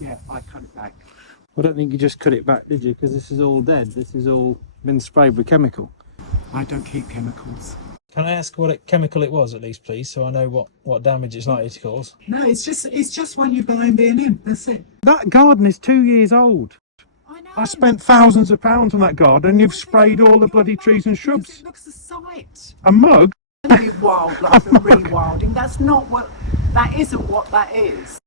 Yeah, I cut it back. I don't think you just cut it back, did you? Because this is all dead. This has all been sprayed with chemical. I don't keep chemicals. Can I ask what chemical it was, at least, please, so I know what damage it's likely to cause? No, it's just one you buy in B&M. That's it. That garden is 2 years old. I know. I spent thousands of pounds on that garden, and you've sprayed all the bloody trees and shrubs. It looks a sight. A mug? Wildlife and rewilding. That's not what. That isn't what that is.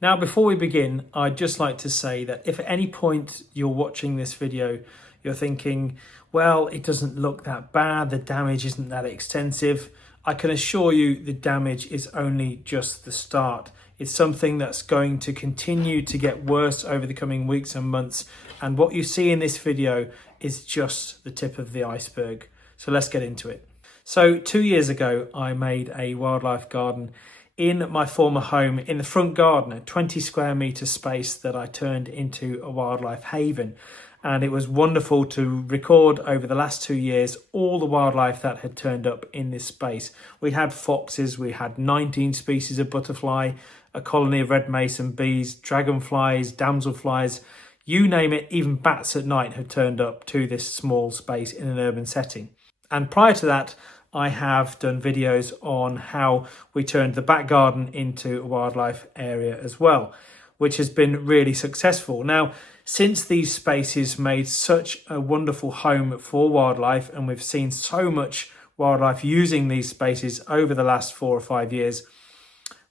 Now, before we begin, I'd just like to say that if at any point you're watching this video, you're thinking, well, it doesn't look that bad, the damage isn't that extensive, I can assure you the damage is only just the start. It's something that's going to continue to get worse over the coming weeks and months. And what you see in this video is just the tip of the iceberg. So let's get into it. So 2 years ago, I made a wildlife garden in my former home in the front garden, a 20 square metre space that I turned into a wildlife haven. And it was wonderful to record over the last 2 years all the wildlife that had turned up in this space. We had foxes, we had 19 species of butterfly, a colony of red mason bees, dragonflies, damselflies, you name it, even bats at night had turned up to this small space in an urban setting. And prior to that, I have done videos on how we turned the back garden into a wildlife area as well, which has been really successful. Now, since these spaces made such a wonderful home for wildlife, and we've seen so much wildlife using these spaces over the last 4 or 5 years,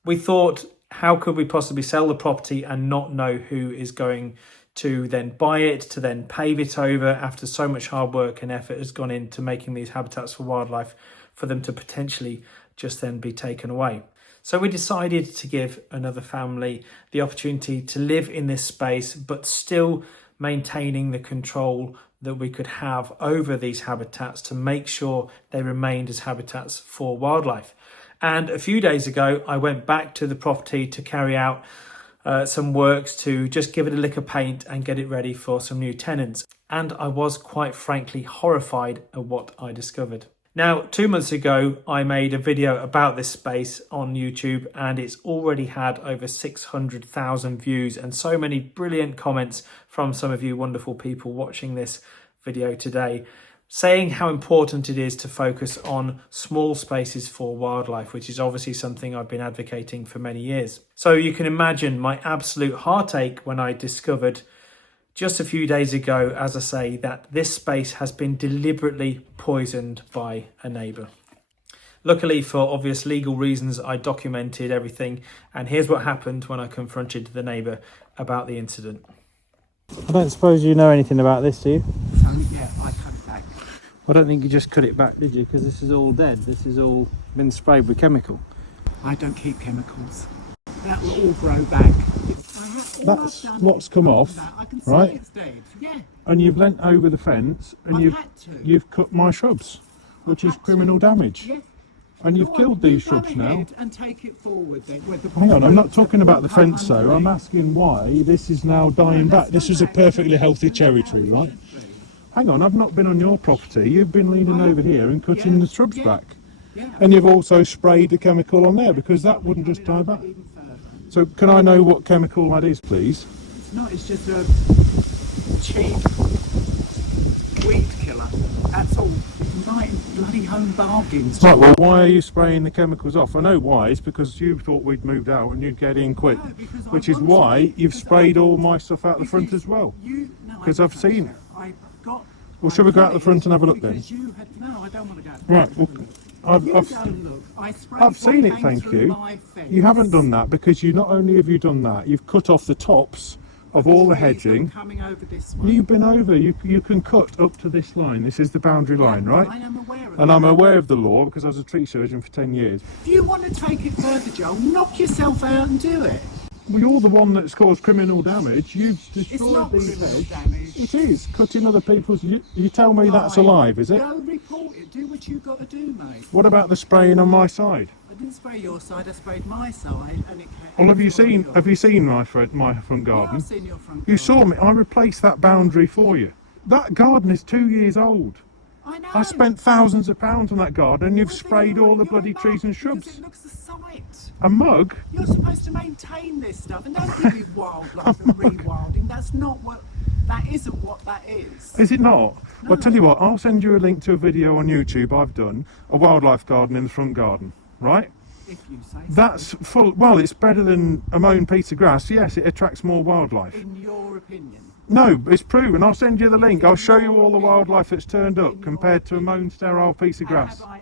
we thought, how could we possibly sell the property and not know who is going to then buy it, to then pave it over after so much hard work and effort has gone into making these habitats for wildlife, for them to potentially just then be taken away. So we decided to give another family the opportunity to live in this space, but still maintaining the control that we could have over these habitats to make sure they remained as habitats for wildlife. And a few days ago, I went back to the property to carry out some works to just give it a lick of paint and get it ready for some new tenants. And I was quite frankly horrified at what I discovered. Now, 2 months ago, I made a video about this space on YouTube, and it's already had over 600,000 views and so many brilliant comments from some of you wonderful people watching this video today, saying how important it is to focus on small spaces for wildlife, which is obviously something I've been advocating for many years. So you can imagine my absolute heartache when I discovered just a few days ago, as I say, that this space has been deliberately poisoned by a neighbour. Luckily, for obvious legal reasons, I documented everything, and here's what happened when I confronted the neighbour about the incident. I don't suppose you know anything about this, do you? Yeah, I cut it back. I don't think you just cut it back, did you? Because this is all dead. This has all been sprayed with chemical. I don't keep chemicals. That will all grow back. That's what's come off, right? It's dead. Yeah. And you've leant over the fence and you've cut my shrubs, which is criminal damage. Yeah. And you've killed these shrubs now. And take it forward then. Hang on, I'm not talking about the fence though. I'm asking why this is now dying back. This is a perfectly healthy cherry tree, right? Hang on, I've not been on your property. You've been leaning over here and cutting the shrubs back. Yeah. And you've also sprayed the chemical on there because that wouldn't just die back. So can I know what chemical that is, please? It's not, it's just a cheap weed killer. That's all. Right, bloody home bargains. Right, well, why are you spraying the chemicals off? I know why. It's because you thought we'd moved out and you'd get in quick. No, which is why you've sprayed all my stuff out the front as well. Because I've seen it. Well, shall we go out the front and have a look then? No, I don't want to go. Right, well, I've seen it, thank you. You haven't done that because you not only have you done that, you've cut off the tops of all the hedging. Coming over this way. You've been over, you can cut up to this line. This is the boundary line, right? I am aware of and I'm aware of the law because I was a tree surgeon for 10 years. If you want to take it further, Joel, knock yourself out and do it. Well, you're the one that's caused criminal damage. You've destroyed It's not these criminal hedges. damage. It is. Cutting other people's... You tell me that's alive, is it? Go report it. Do what you've got to do, mate. What about the spraying on my side? I didn't spray your side, I sprayed my side, and it came. Well, have you seen my front garden? Yeah, I've seen your front garden. You saw me. I replaced that boundary for you. That garden is 2 years old. I know. I spent thousands of pounds on that garden and you've Well, then sprayed you're- all the you're bloody a trees and mug, shrubs. because it looks a sight. A mug? You're supposed to maintain this stuff and don't give me wildlife and rewilding. That's not what, that isn't what that is. Is it not? No. Well, tell you what, I'll send you a link to a video on YouTube I've done, a wildlife garden in the front garden, right? If you say so. That's full, well, it's better than a mown piece of grass. Yes, it attracts more wildlife. In your opinion. No, it's proven. I'll send you the link. I'll show you all the wildlife that's turned up compared to a mown sterile piece of grass. And have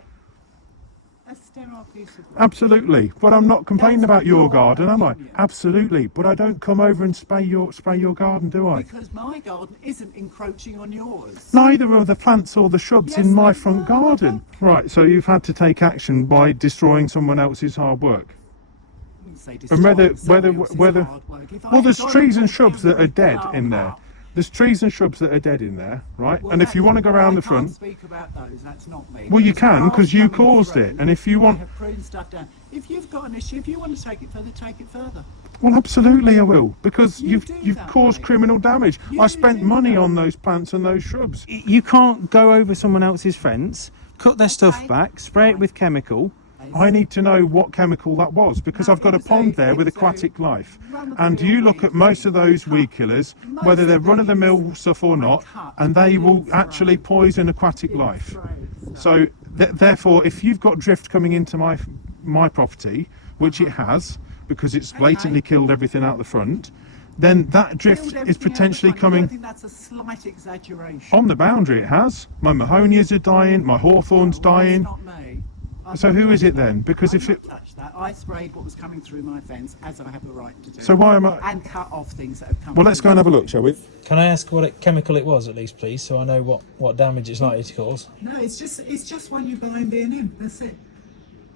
I a sterile piece of grass? Absolutely. But I'm not complaining That's about your your garden, am I? opinion. Absolutely. But I don't come over and spray your garden, do I? Because my garden isn't encroaching on yours. Neither are the plants or the shrubs Yes, in my they front are. garden. Right, so you've had to take action by destroying someone else's hard work. I wouldn't say And whether destroying someone else's whether hard work. If I well, there's got trees and it shrubs that are every dead plant in there. up, There's trees and shrubs that are dead in there, right? well, And if you that's- want to go around the I can't front, speak about those. That's not me. well, you There's can plants because you coming caused through. it. And if you I want, have pruned stuff down. If you've got an issue, if you want to take it further, take it further. well, absolutely, I will because You you've do that, caused mate. criminal damage. You I spent do money that. on those plants and those shrubs. You can't go over someone else's fence, cut their stuff Okay. back, spray it with chemical. I need to know what chemical that was because No, I've got it a was pond a- there it with was a aquatic life. run-of-the-mill And you look weed at most of those cut. weed killers, Most whether they're of run-of-the-mill these stuff or I not, cut and they will in actually spray. poison aquatic In life. spray, So therefore, if you've got drift coming into my property, which it has, because it's blatantly killed everything out the front, then that Build drift is everything out the potentially front. I coming think that's a slight exaggeration. on the boundary. It has. My mahonias are dying. My hawthorn's Well, that's dying. not me. I've So not who is touched it then? that. Because I've if not it, touched that. I sprayed what was coming through my fence, as I have the right to do. so why am I? And cut off things that have come. Well, let's go through. and have a look, shall we? Can I ask what chemical it was at least, please, so I know what damage it's likely to cause? No, it's just one you buy and B&M. That's it.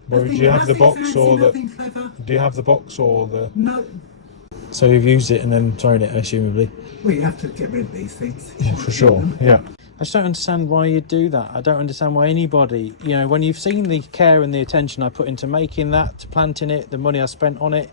Well, Nothing- do you have the nothing box fancy, or the? nothing clever. Do you have the box or the? No. So you've used it and then thrown it, assumably. Well, you have to get rid of these things. Yeah, for sure. Yeah. I just don't understand why you do that. I don't understand why anybody, when you've seen the care and the attention I put into making that, to planting it, the money I spent on it,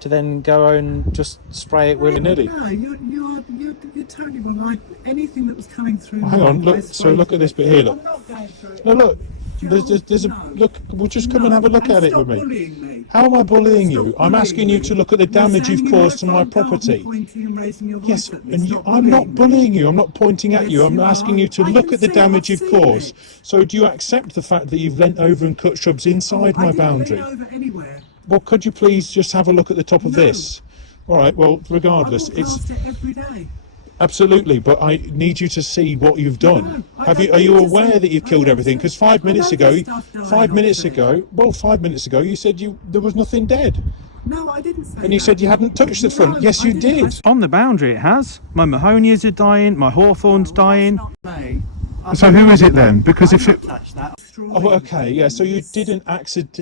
to then go and just spray it willy-nilly. No, you're totally wrong. Anything that was coming through. Hang on, my look. I So sprayed. look at this bit here. Look. I'm not going through it. No, look. There's a No. look. We'll just come and have a look at it stop with me. bullying me. How am I bullying Stop you? I'm bullying asking you me. to look at the You're damage saying you've in caused to my front garden, property. pointing and raising your Yes, voice at me. and Stop I'm not me. bullying you. I'm not pointing at Yes, you. I'm you asking are. you to I look can at the see it. damage I've you've seen caused. it. So do you accept the fact that you've leant over and cut shrubs inside I my didn't boundary? lean over anywhere. Well, could you please just have a look at the top of No. this? All right. Well, I regardless, walk it's past it every day. absolutely. But I need you to see what you've done. No, I Have you? don't Are you need to aware see- that you've I killed don't everything? see- Because 5 I minutes know ago, there's stuff dying 5 minutes off of it. ago, well, 5 minutes ago, you said there was nothing dead. No, I didn't say And you that. said you hadn't touched the front. No, Yes, I you didn't. did. On the boundary, it has. My mahonias are dying. My hawthorn's dying. That's not me. So who is it then? Because if I've it. not touched that. Oh, okay, yeah. So you didn't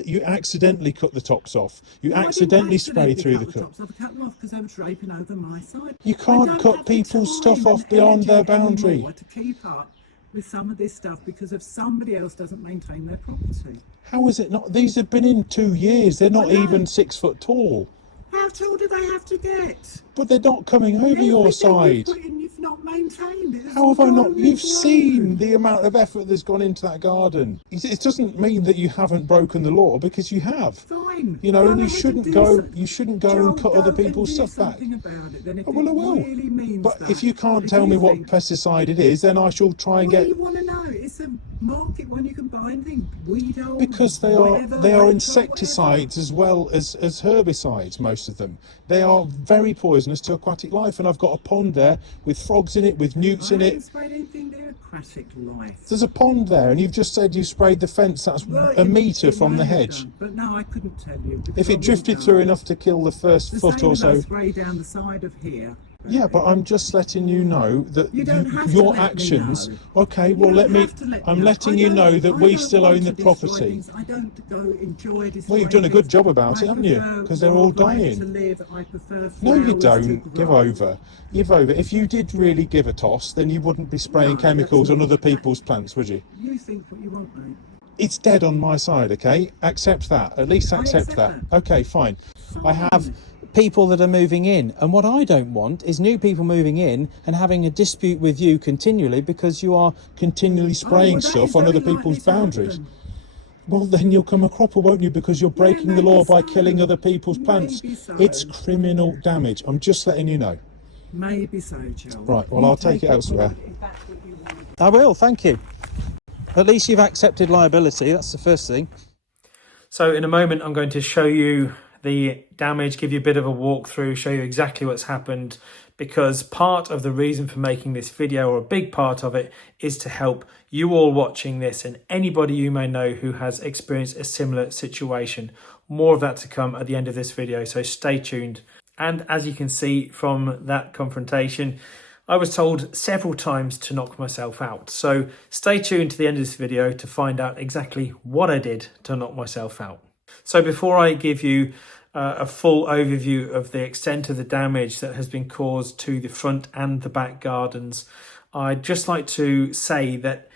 you accidentally cut the tops off. You No, I didn't accidentally spray accidentally through the cut cut. tops. I've cut them off because they were draping over my side. You I can't don't cut have the people's stuff time off and beyond their energy boundary. anymore to keep up with some of this stuff because if somebody else doesn't maintain their property. How is it not? These have been in 2 years. They're not I know. even 6 foot tall. How tall do they have to get? But they're not coming over your Everything side. you've put in, you've not maintained it. How have I not? It's You've grown. seen the amount of effort that's gone into that garden. It doesn't mean that you haven't broken the law because you have. Fine. You know, Go and you ahead shouldn't do go. some- You shouldn't go Joel, and cut go other and people's do stuff back. something about it, then if Oh, well, I it will. really means But that. if you can't If tell you me what think- pesticide it is, then I shall try and Well, get. you want to know? It's a market one you can buy anything. Weed oil, Because they whatever, are whatever. insecticides as well as herbicides, most of them. They are very poisonous to aquatic life, and I've got a pond there with frogs in it, with newts in I it. haven't sprayed anything to aquatic life. There's a pond there, and you've just said you sprayed the fence that's Well, a it- metre it from may the have hedge. done, but no, I couldn't tell you. because If I it drifted wouldn't through know. enough to kill the first The foot same or as I so. spray down the side of here. Yeah, but I'm just letting you know that You don't have to your let me actions. know. Okay, You well don't let me. have to let me I'm know. letting I you don't- know that I we don't still want own the to destroy property. things. I don't go enjoy destroying. Well, you've done a good things. job about it, I haven't you? prefer 'Cause they're all wildlife dying. To live. I prefer No, you flowers to don't. Give grow. over. Give over. If you did really give a toss, then you wouldn't be spraying No, chemicals that's on not- other people's plants, would you? You think what you want, mate. It's dead on my side, okay? Accept that. At least I accept accept that. that. Okay, fine. I have people that are moving in. And what I don't want is new people moving in and having a dispute with you continually because you are continually spraying stuff on other people's boundaries. Well, then you'll come a cropper, won't you? Because you're breaking the law by killing other people's plants. It's criminal damage. I'm just letting you know. Maybe so, Joe. Right, well, I'll take it elsewhere. I will, thank you. At least you've accepted liability, that's the first thing. So in a moment, I'm going to show you the damage, give you a bit of a walkthrough, show you exactly what's happened, because part of the reason for making this video, or a big part of it, is to help you all watching this and anybody you may know who has experienced a similar situation. More of that to come at the end of this video, so stay tuned. And as you can see from that confrontation, I was told several times to knock myself out. So stay tuned to the end of this video to find out exactly what I did to knock myself out. So before I give you a full overview of the extent of the damage that has been caused to the front and the back gardens, I'd just like to say that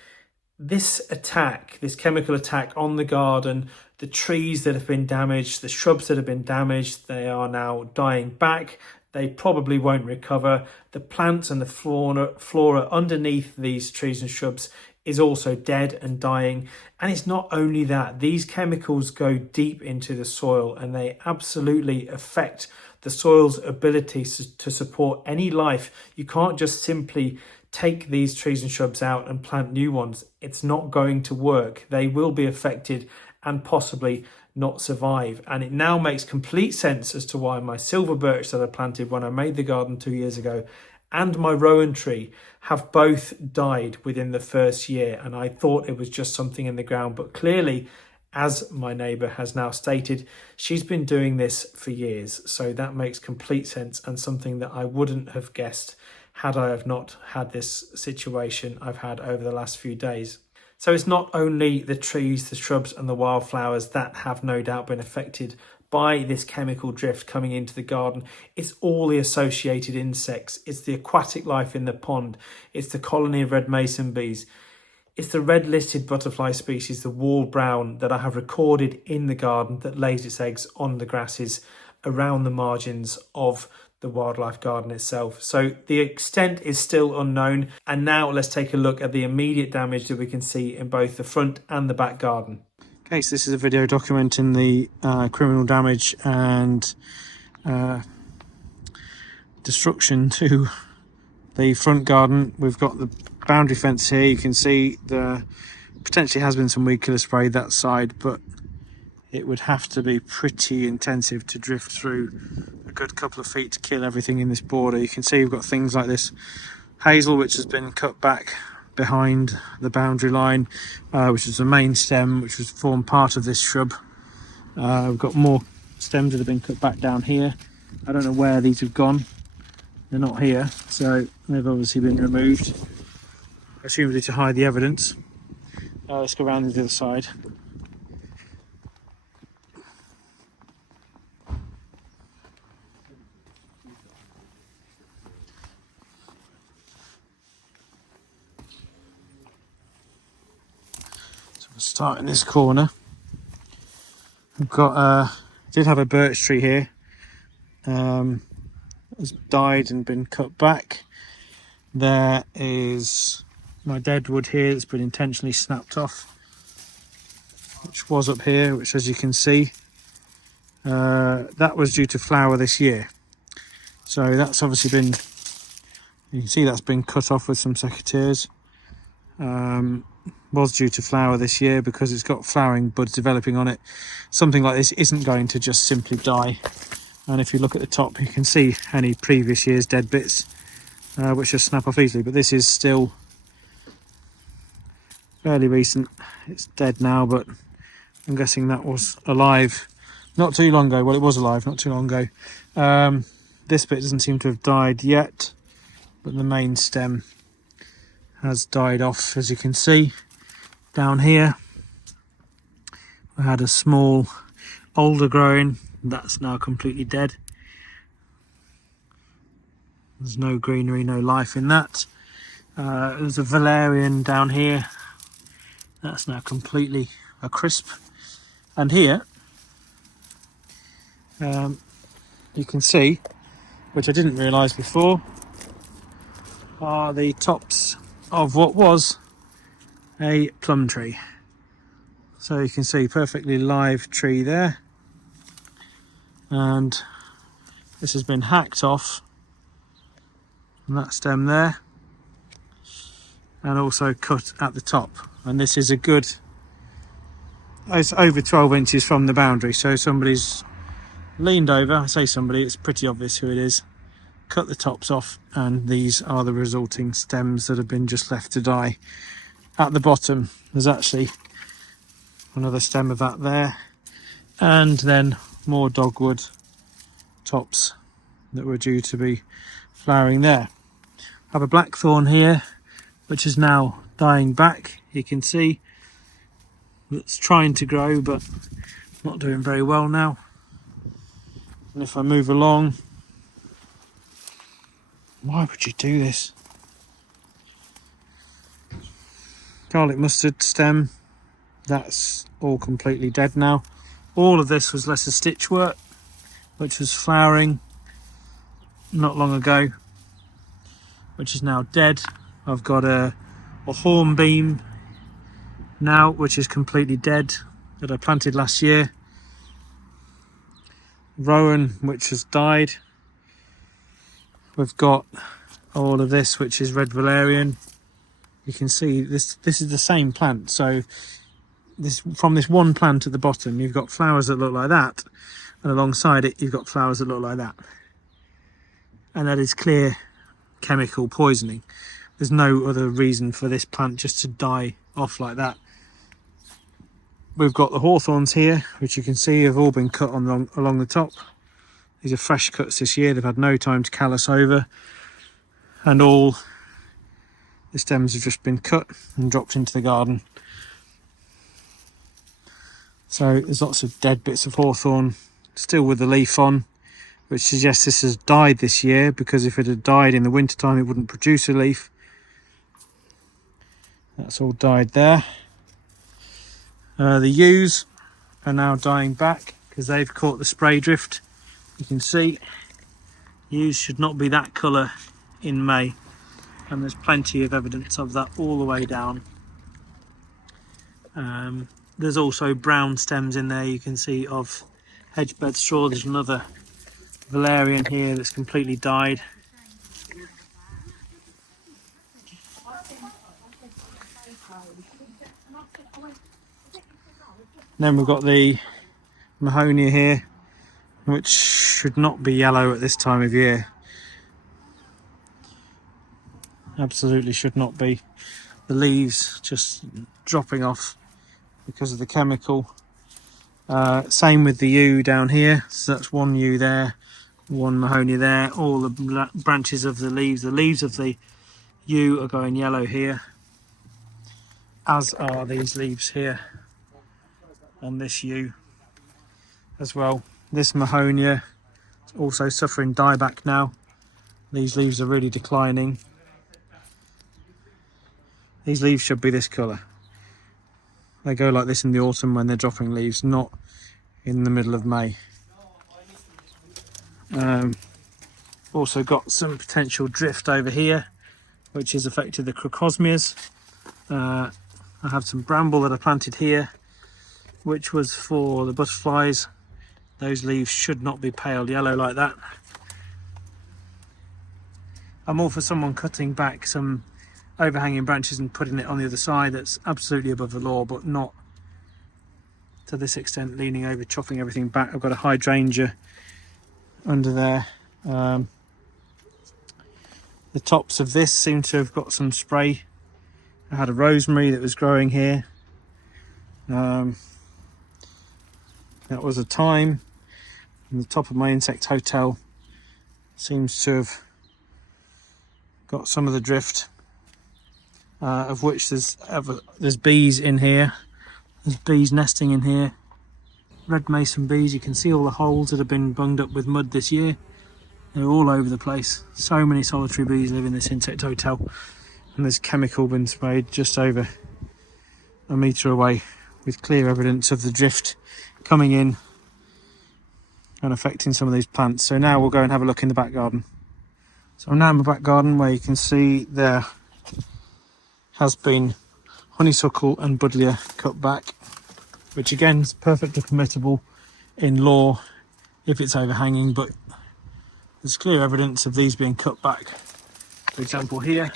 this attack, this chemical attack on the garden, the trees that have been damaged, the shrubs that have been damaged, they are now dying back. They probably won't recover. The plants and the flora underneath these trees and shrubs is also dead and dying. And it's not only that, these chemicals go deep into the soil and they absolutely affect the soil's ability to support any life. You can't just simply take these trees and shrubs out and plant new ones. It's not going to work. They will be affected and possibly not survive. And it now makes complete sense as to why my silver birch that I planted when I made the garden 2 years ago and my rowan tree have both died within the first year. And I thought it was just something in the ground, but clearly, as my neighbour has now stated, she's been doing this for years. So that makes complete sense and something that I wouldn't have guessed had I have not had this situation I've had over the last few days. So it's not only the trees, the shrubs and the wildflowers that have no doubt been affected by this chemical drift coming into the garden. It's all the associated insects. It's the aquatic life in the pond. It's the colony of red mason bees. It's the red-listed butterfly species, the wall brown, that I have recorded in the garden that lays its eggs on the grasses around the margins of the wildlife garden itself. So the extent is still unknown. And now let's take a look at the immediate damage that we can see in both the front and the back garden. Okay, so this is a video documenting the criminal damage and destruction to the front garden. We've got the boundary fence here. You can see there potentially has been some weed killer spray that side, but it would have to be pretty intensive to drift through a good couple of feet to kill everything in this border. You can see we've got things like this hazel, which has been cut back behind the boundary line, which is the main stem, which was formed part of this shrub. We've got more stems that have been cut back down here. I don't know where these have gone. They're not here, so they've obviously been removed, presumably to hide the evidence. Let's go around to the other side. Start in this corner. I've got did have a birch tree here. Has died and been cut back. There is my dead wood here that's been intentionally snapped off, which was up here, which, as you can see, that was due to flower this year. So that's obviously been, you can see that's been cut off with some secateurs. Was due to flower this year because it's got flowering buds developing on it. Something like this isn't going to just simply die. And if you look at the top, you can see any previous year's dead bits, which just snap off easily. But this is still fairly recent. It's dead now, but I'm guessing that was alive not too long ago. Well, it was alive not too long ago. This bit doesn't seem to have died yet, but the main stem has died off, as you can see. Down here I had a small alder growing, that's now completely dead. There's no greenery, no life in that. There's a valerian down here, that's now completely a crisp. And here you can see, which I didn't realise before, are the tops of what was a plum tree. So you can see perfectly live tree there, and this has been hacked off from that stem there and also cut at the top, and this is a good, it's over 12 inches from the boundary, so somebody's leaned over, I say somebody, it's pretty obvious who it is, cut the tops off, and these are the resulting stems that have been just left to die. At the bottom there's actually another stem of that there, and then more dogwood tops that were due to be flowering there. I have a blackthorn here which is now dying back, you can see, that's trying to grow but not doing very well now. And if I move along, why would you do this? Garlic mustard stem, that's all completely dead now. All of this was lesser stitchwort, which was flowering not long ago, which is now dead. I've got a hornbeam now, which is completely dead, that I planted last year. Rowan, which has died. We've got all of this, which is red valerian. You can see this is the same plant, so from this one plant at the bottom you've got flowers that look like that, and alongside it you've got flowers that look like that, and that is clear chemical poisoning. There's no other reason for this plant just to die off like that. We've got the hawthorns here, which you can see have all been cut along the top. These are fresh cuts this year, they've had no time to callus over, and all the stems have just been cut and dropped into the garden. So there's lots of dead bits of hawthorn still with the leaf on, which suggests this has died this year, because if it had died in the winter time it wouldn't produce a leaf. That's all died there. The yews are now dying back because they've caught the spray drift. You can see yews should not be that colour in May, and there's plenty of evidence of that all the way down. There's also brown stems in there, you can see, of hedgebed straw. There's another valerian here that's completely died. Then we've got the mahonia here, which should not be yellow at this time of year. Absolutely should not be. The leaves just dropping off because of the chemical. Same with the yew down here, so that's one yew there, one mahonia there. All the branches of the leaves of the yew are going yellow here, as are these leaves here on this yew as well. This mahonia is also suffering dieback now. These leaves are really declining. These leaves should be this colour. They go like this in the autumn when they're dropping leaves, not in the middle of May. Also got some potential drift over here, which has affected the crocosmias. I have some bramble that I planted here, which was for the butterflies. Those leaves should not be pale yellow like that. I'm all for someone cutting back some overhanging branches and putting it on the other side. That's absolutely above the law, but not to this extent, leaning over, chopping everything back. I've got a hydrangea under there. The tops of this seem to have got some spray. I had a rosemary that was growing here. That was a thyme, and the top of my insect hotel seems to have got some of the drift, of which there's bees in here. There's bees nesting in here. Red mason bees. You can see all the holes that have been bunged up with mud this year. They're all over the place. So many solitary bees live in this insect hotel, and there's chemical been sprayed just over a metre away, with clear evidence of the drift coming in and affecting some of these plants. So now we'll go and have a look in the back garden. So I'm now in the back garden, where you can see there has been honeysuckle and buddleia cut back, which again is perfectly permissible in law if it's overhanging, but there's clear evidence of these being cut back. For example, here,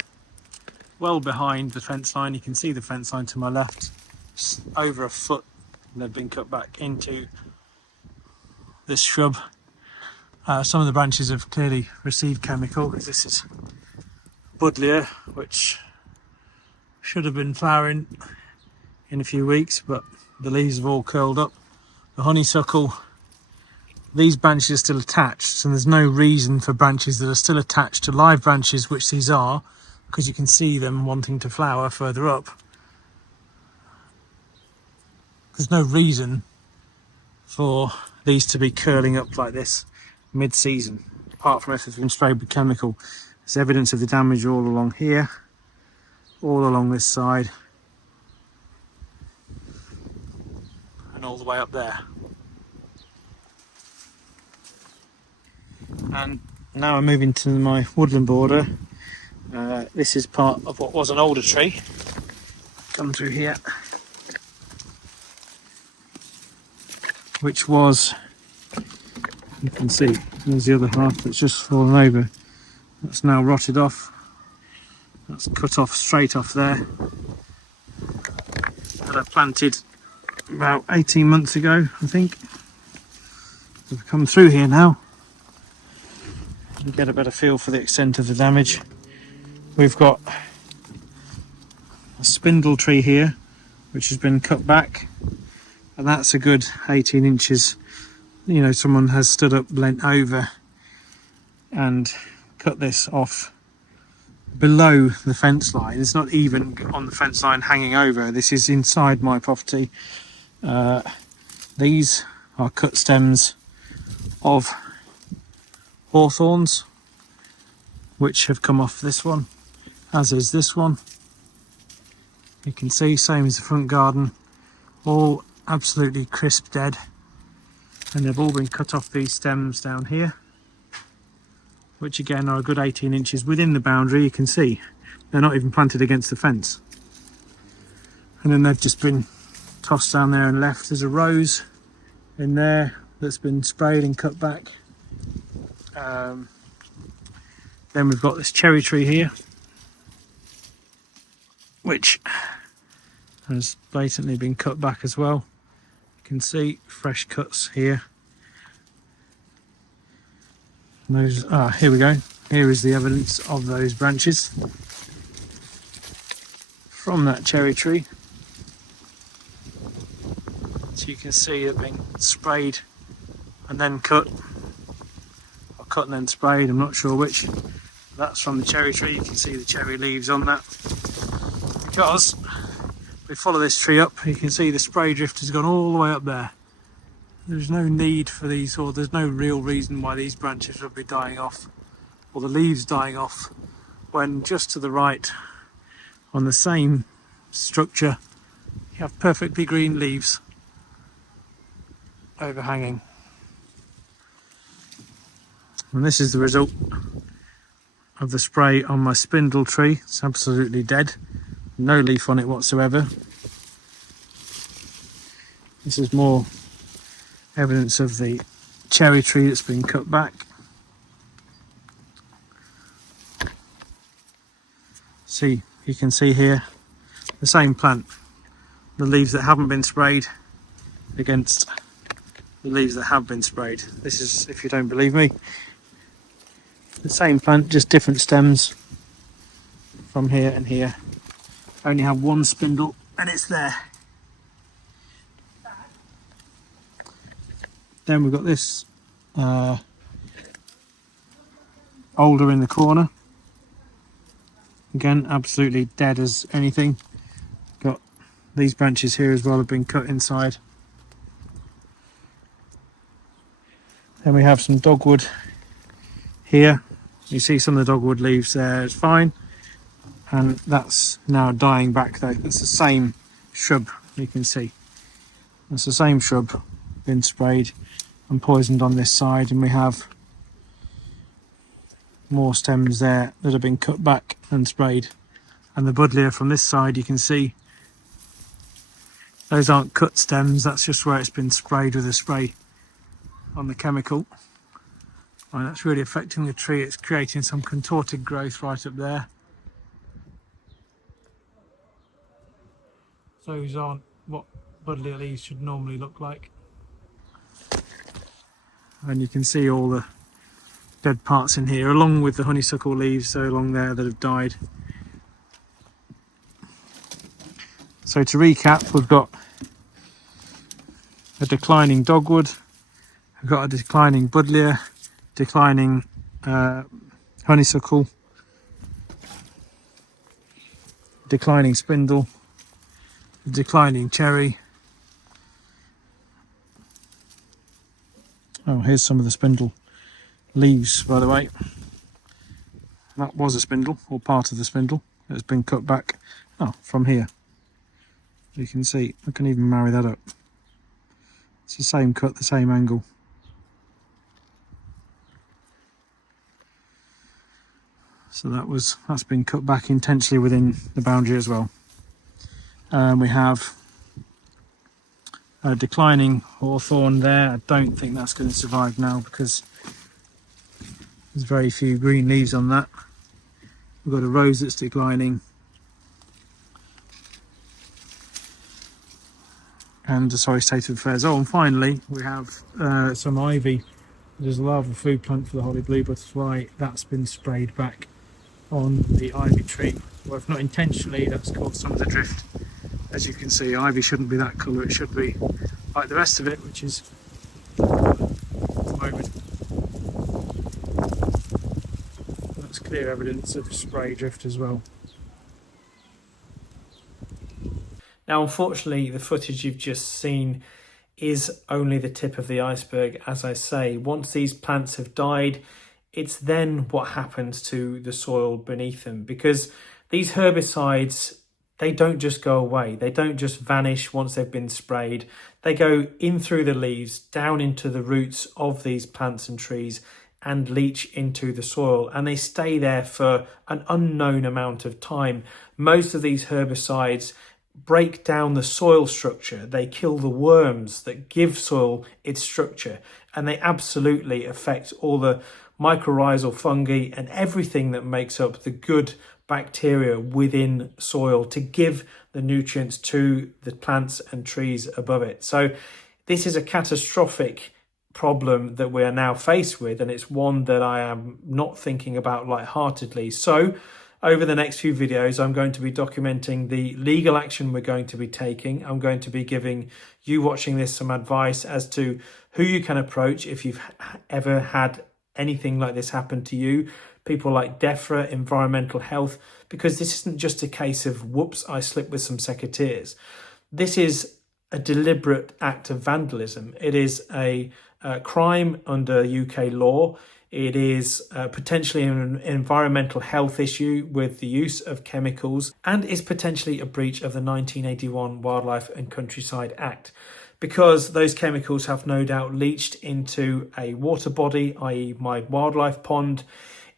well behind the fence line, you can see the fence line to my left, over a foot, and they've been cut back into this shrub. Some of the branches have clearly received chemical, because this is buddleia, which should have been flowering in a few weeks, but the leaves have all curled up. The honeysuckle, these branches are still attached, and there's no reason for branches that are still attached to live branches, which these are, because you can see them wanting to flower further up. There's no reason for these to be curling up like this mid-season, apart from if it's been sprayed with chemical. There's evidence of the damage all along here, all along this side, and all the way up there. And now I'm moving to my woodland border. This is part of what was an older tree. Come through here, which was, you can see, there's the other half that's just fallen over. That's now rotted off. That's cut off straight off there. That I planted about 18 months ago, I think. We've come through here now and get a better feel for the extent of the damage. We've got a spindle tree here, which has been cut back, and that's a good 18 inches. You know, someone has stood up, leant over and cut this off below the fence line. It's not even on the fence line hanging over. This is inside my property. These are cut stems of hawthorns, which have come off this one, as is this one. You can see, same as the front garden, all absolutely crisp dead, and they've all been cut off these stems down here, which again are a good 18 inches within the boundary. You can see they're not even planted against the fence, and then they've just been tossed down there and left. There's a rose in there that's been sprayed and cut back. Then we've got this cherry tree here, which has blatantly been cut back as well. You can see fresh cuts here. And those, here we go. Here is the evidence of those branches from that cherry tree. So you can see it being sprayed and then cut, or cut and then sprayed, I'm not sure which. That's from the cherry tree. You can see the cherry leaves on that. Because if we follow this tree up, you can see the spray drift has gone all the way up there. There's no need for these, or there's no real reason why these branches would be dying off, or the leaves dying off, when just to the right on the same structure you have perfectly green leaves overhanging. And this is the result of the spray on my spindle tree. It's absolutely dead, no leaf on it whatsoever. This is more evidence of the cherry tree that's been cut back. See, you can see here the same plant, the leaves that haven't been sprayed against the leaves that have been sprayed. This is, if you don't believe me, the same plant, just different stems from here and here. I only have one spindle and it's there. Then we've got this alder in the corner. Again, absolutely dead as anything. Got these branches here as well have been cut inside. Then we have some dogwood here. You see some of the dogwood leaves there, it's fine. And that's now dying back though. It's the same shrub, you can see. It's the same shrub, been sprayed and poisoned on this side, and we have more stems there that have been cut back and sprayed. And the buddleia from this side, you can see those aren't cut stems, that's just where it's been sprayed with a spray on the chemical. And that's really affecting the tree. It's creating some contorted growth right up there. Those aren't what buddleia leaves should normally look like. And you can see all the dead parts in here, along with the honeysuckle leaves, so along there, that have died. So to recap, we've got a declining dogwood, we've got a declining buddleia, declining honeysuckle, declining spindle, declining cherry. Oh, here's some of the spindle leaves, by the way. That was a spindle, or part of the spindle, that's been cut back. Oh, from here. You can see, I can even marry that up. It's the same cut, the same angle. So that's been cut back intentionally within the boundary as well. We have a declining hawthorn there. I don't think that's going to survive now because there's very few green leaves on that. We've got a rose that's declining. And a sorry state of affairs. Oh, and finally we have some ivy. There's a larval food plant for the holly blue butterfly. That's been sprayed back on the ivy tree. Well, if not intentionally, that's caused some of the drift. As you can see, ivy shouldn't be that colour. It should be like the rest of it, which is at the moment. That's clear evidence of spray drift as well. Now, unfortunately, the footage you've just seen is only the tip of the iceberg. As I say, once these plants have died, it's then what happens to the soil beneath them, because these herbicides, they don't just go away. They don't just vanish once they've been sprayed. They go in through the leaves, down into the roots of these plants and trees, and leach into the soil, and they stay there for an unknown amount of time. Most of these herbicides break down the soil structure. They kill the worms that give soil its structure, and they absolutely affect all the mycorrhizal fungi and everything that makes up the good bacteria within soil to give the nutrients to the plants and trees above it. So this is a catastrophic problem that we are now faced with, and it's one that I am not thinking about lightheartedly. So over the next few videos, I'm going to be documenting the legal action we're going to be taking. I'm going to be giving you watching this some advice as to who you can approach if you've ever had anything like this happen to you. People like DEFRA, Environmental Health, because this isn't just a case of, whoops, I slipped with some secateurs. This is a deliberate act of vandalism. It is a crime under UK law. It is potentially an environmental health issue with the use of chemicals, and is potentially a breach of the 1981 Wildlife and Countryside Act, because those chemicals have no doubt leached into a water body, i.e. my wildlife pond.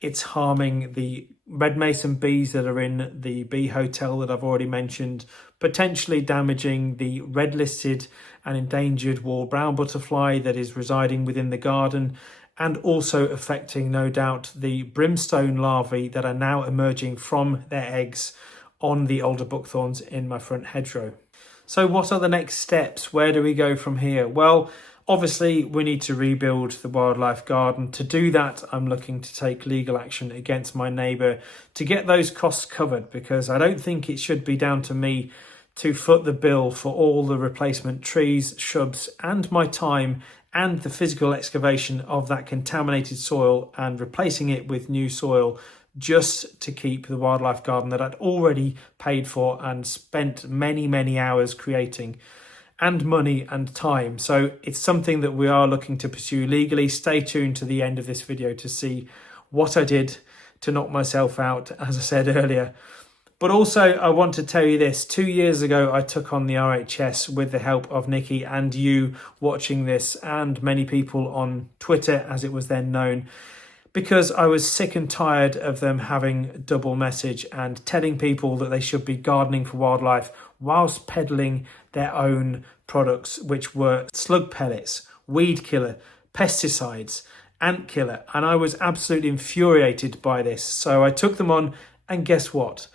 It's harming the red mason bees that are in the bee hotel that I've already mentioned, potentially damaging the red listed and endangered wall brown butterfly that is residing within the garden, and also affecting, no doubt, the brimstone larvae that are now emerging from their eggs on the older buckthorns in my front hedgerow. So what are the next steps? Where do we go from here? Well, obviously we need to rebuild the wildlife garden. To do that, I'm looking to take legal action against my neighbour to get those costs covered, because I don't think it should be down to me to foot the bill for all the replacement trees, shrubs, and my time and the physical excavation of that contaminated soil and replacing it with new soil just to keep the wildlife garden that I'd already paid for and spent many, many hours creating, and money and time. So it's something that we are looking to pursue legally. Stay tuned to the end of this video to see what I did to knock myself out, as I said earlier. But also, I want to tell you this. 2 years ago, I took on the RHS with the help of Nikki and you watching this, and many people on Twitter, as it was then known, because I was sick and tired of them having double message and telling people that they should be gardening for wildlife whilst peddling their own products, which were slug pellets, weed killer, pesticides, ant killer. And I was absolutely infuriated by this. So I took them on, and guess what?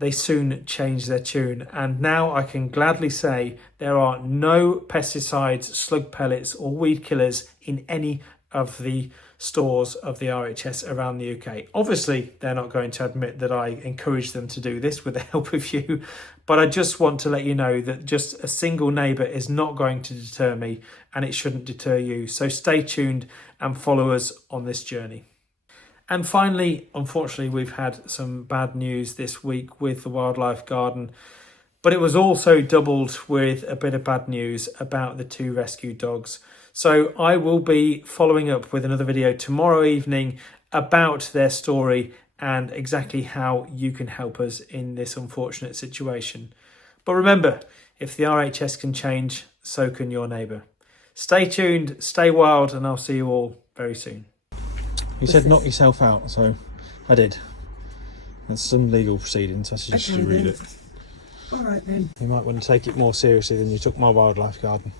They soon changed their tune, and now I can gladly say there are no pesticides, slug pellets or weed killers in any of the stores of the RHS around the UK. Obviously, they're not going to admit that I encourage them to do this with the help of you, but I just want to let you know that just a single neighbour is not going to deter me, and it shouldn't deter you. So stay tuned and follow us on this journey. And finally, unfortunately, we've had some bad news this week with the wildlife garden, but it was also doubled with a bit of bad news about the 2 rescue dogs. So I will be following up with another video tomorrow evening about their story and exactly how you can help us in this unfortunate situation. But remember, if the RHS can change, so can your neighbour. Stay tuned, stay wild, and I'll see you all very soon. You said knock yourself out, so I did. That's some legal proceedings. I suggest you read it. All right then. You might want to take it more seriously than you took my wildlife garden.